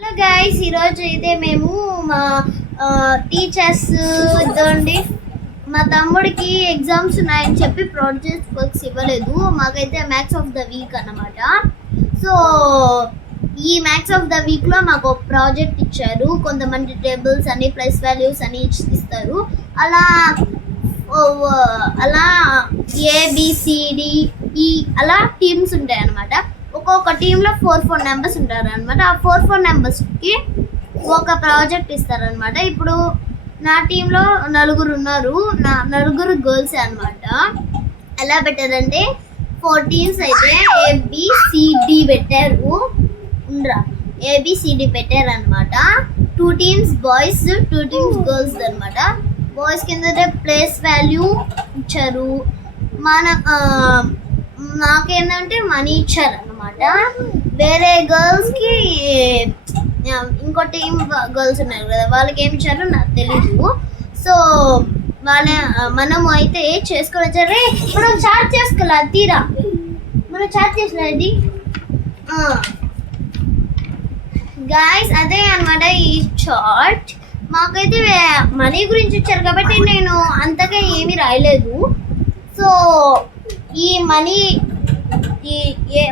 Hello guys, ఈరోజు అయితే మేము మా టీచర్స్ ఇదండి మా తమ్ముడికి ఎగ్జామ్స్ ఉన్నాయని చెప్పి ప్రాజెక్ట్ వర్క్స్ ఇవ్వలేదు. మాకైతే మ్యాథ్స్ ఆఫ్ ద వీక్ అన్నమాట. సో ఈ మ్యాథ్స్ ఆఫ్ ద వీక్లో మాకు ఒక ప్రాజెక్ట్ ఇచ్చారు. కొంతమంది టేబుల్స్ అని ప్లస్ వాల్యూస్ అని ఇస్తారు. అలా అలా ఏబిసిడిఈ అలా టీమ్స్ ఉంటాయి అన్నమాట. ఒక్కొక్క టీంలో 4 మెంబర్స్ ఉంటారు అనమాట. ఆ 4 మెంబర్స్కి ఒక ప్రాజెక్ట్ ఇస్తారనమాట. ఇప్పుడు నా టీంలో 4 ఉన్నారు. నలుగురు గర్ల్స్ అనమాట. ఎలా పెట్టారంటే 4 టీమ్స్ అయితే ఏబిసిడి పెట్టారు. ఏబిసిడి పెట్టారు అనమాట. 2 టీమ్స్ బాయ్స్, 2 టీమ్స్ గర్ల్స్ అనమాట. బాయ్స్ కింద ప్లేస్ వాల్యూ ఇచ్చారు. నాకేంటంటే మనీ ఇచ్చారు అన్నమాట. వేరే గర్ల్స్కి ఇంకో టీం గర్ల్స్ ఉన్నారు కదా, వాళ్ళకి ఏమి ఇచ్చారో నాకు తెలీదు. సో మనము అయితే చేసుకోవాలి. సరే, మనం చాట్ చేసుకోవాలి. తీరా మనం చాట్ చేసినది గాయస్, అదే అనమాట ఈ చాట్. మాకైతే మనీ గురించి ఇచ్చారు కాబట్టి నేను అంతగా ఏమీ రాయలేదు. సో ఈ మనీ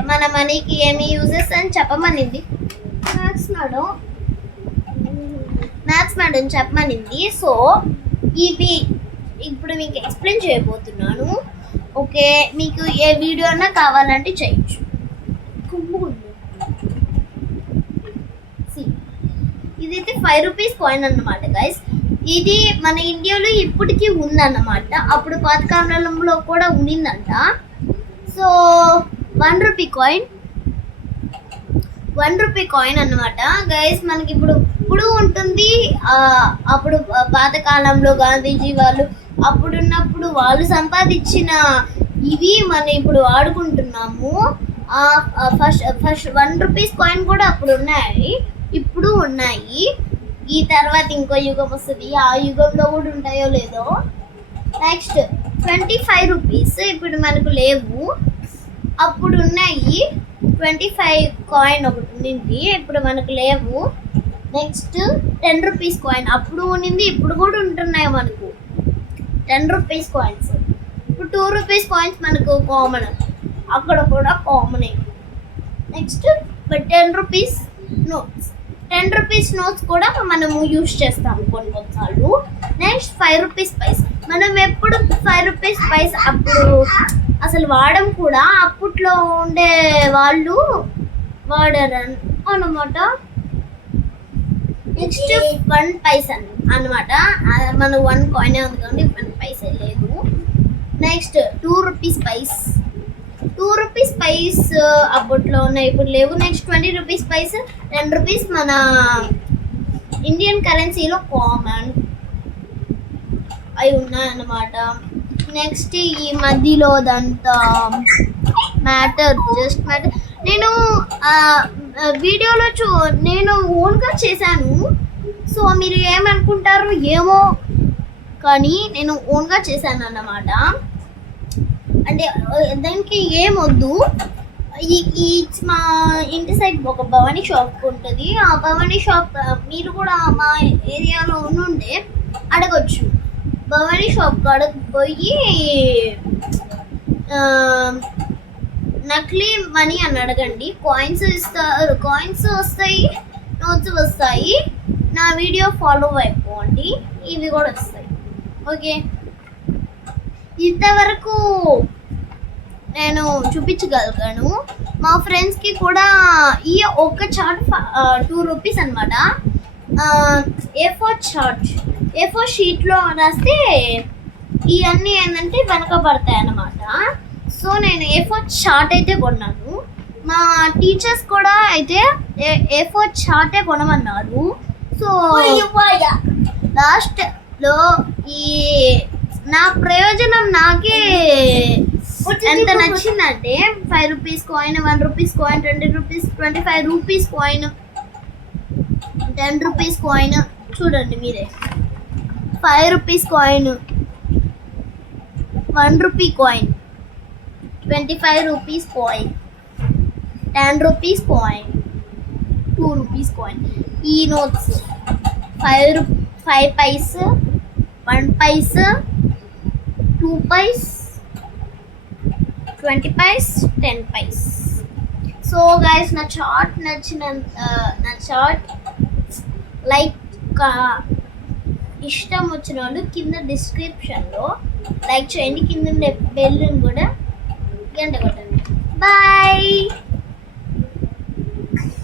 మన మనీకి ఏమి యూజెస్ అని చెప్పమనింది మ్యాథ్స్ మేడం చెప్పమనింది. సో ఇవి ఇప్పుడు మీకు ఎక్స్ప్లెయిన్ చేయబోతున్నాను. ఓకే, మీకు ఏ వీడియో అన్నా కావాలంటే చేయొచ్చు. ఇదైతే 5 రూపీస్ కాయిన్ అన్నమాట గైస్. ఇది మన ఇండియాలో ఇప్పటికీ ఉందన్నమాట. అప్పుడు పాతకాలంలో కూడా ఉన్నిందంట. సో 1 రూపీ కాయిన్ అన్నమాట గైస్. మనకి ఇప్పుడు ఉంటుంది. అప్పుడు పాతకాలంలో గాంధీజీ వాళ్ళు అప్పుడున్నప్పుడు వాళ్ళు సంపాదించిన ఇవి మనం ఇప్పుడు వాడుకుంటున్నాము. ఫస్ట్ 1 రూపీస్ కాయిన్ కూడా అప్పుడు ఇప్పుడు ఉన్నాయి. ఈ తర్వాత ఇంకో యుగం వస్తుంది. ఆ యుగంలో కూడా ఉంటాయో లేదో. నెక్స్ట్ 25 రూపీస్ ఇప్పుడు మనకు లేవు, అప్పుడు ఉన్నాయి. 25 కాయిన్ ఒకటి ఉండింది, ఇప్పుడు మనకు లేవు. నెక్స్ట్ 10 రూపీస్ కాయిన్ అప్పుడు ఉండింది, ఇప్పుడు కూడా ఉంటున్నాయి మనకు 10 రూపీస్ కాయిన్స్. ఇప్పుడు 2 రూపీస్ కాయిన్స్ మనకు కామన్, అక్కడ కూడా common. Next 10 rupees notes. 10 rupees notes కూడా మనము యూజ్ చేస్తాము కొన్నిసార్లు. నెక్స్ట్ 5 రూపీస్ పైస్. మనం ఎప్పుడు 5 రూపీస్ పైస్ అప్పుడు అసలు వాడడం కూడా, అప్పట్లో ఉండే వాళ్ళు వాడారు అన్నమాట. నెక్స్ట్ 1 పైస్ అన్నమాట. మన 1 కాయిన్ ఉంది కాబట్టి 1 పైసే లేదు. నెక్స్ట్ 2 రూపీస్ పైస్. 2 రూపీస్ పైస్ అప్పట్లో ఉన్నాయి, ఇప్పుడు లేవు. నెక్స్ట్ 20 రూపీస్ పైస్. 10 రూపీస్ మన ఇండియన్ కరెన్సీలో కామన్ అవి ఉన్నాయన్నమాట. నెక్స్ట్ ఈ మధ్యలో దంతా జస్ట్ మ్యాటర్. నేను వీడియోలో నేను ఓన్గా చేశాను. సో మీరు ఏమనుకుంటారు ఏమో, కానీ నేను ఓన్గా చేశాను అన్నమాట. అంటే దానికి ఏమొద్దు. మా ఇంటి సైడ్ ఒక భవానీ షాప్ ఉంటుంది. ఆ భవానీ షాప్ మీరు కూడా మా ఏరియాలో ఉండే అడగొచ్చు. భవానీ షాప్ కాడకు పోయి నకిలీ మనీ అని అడగండి. కాయిన్స్ ఇస్తారు, కాయిన్స్ వస్తాయి, నోట్స్ వస్తాయి. నా వీడియో ఫాలో అయిపోండి, ఇవి కూడా వస్తాయి. ఓకే, ఇంతవరకు నేను చూపించగలిగాను. మా ఫ్రెండ్స్కి కూడా ఈ ఒక్క చార్ట్ 2 రూపీస్ అనమాట. A4 షీట్లో రాస్తే ఇవన్నీ ఏంటంటే వెనకబడతాయి అన్నమాట. సో నేను A4 చార్ట్ అయితే కొన్నాను. మా టీచర్స్ కూడా అయితే A4 చార్టే కొనమన్నారు. సో లాస్ట్లో ఈ నా ప్రయోజనం నాకే ఎంత నచ్చిందంటే 5 rupees coin, 1 rupees coin, 20 rupees, 25 rupees coin, 10 rupees coin. చూడండి మీరే, 5 rupees coin, 1 rupee coin, 25 rupees coin, 10 rupees coin, 2 rupees coin. ఈ notes 5 paise, 1 paise, 2 paise, 20 paise, 10 paise. So guys నా చార్ట్ నా చార్ట్ లైక్ ఇష్టం వచ్చిన వాళ్ళు కింద డిస్క్రిప్షన్లో లైక్ చేయండి, కింద బెల్ని కూడా గంట కొట్టండి. బాయ్.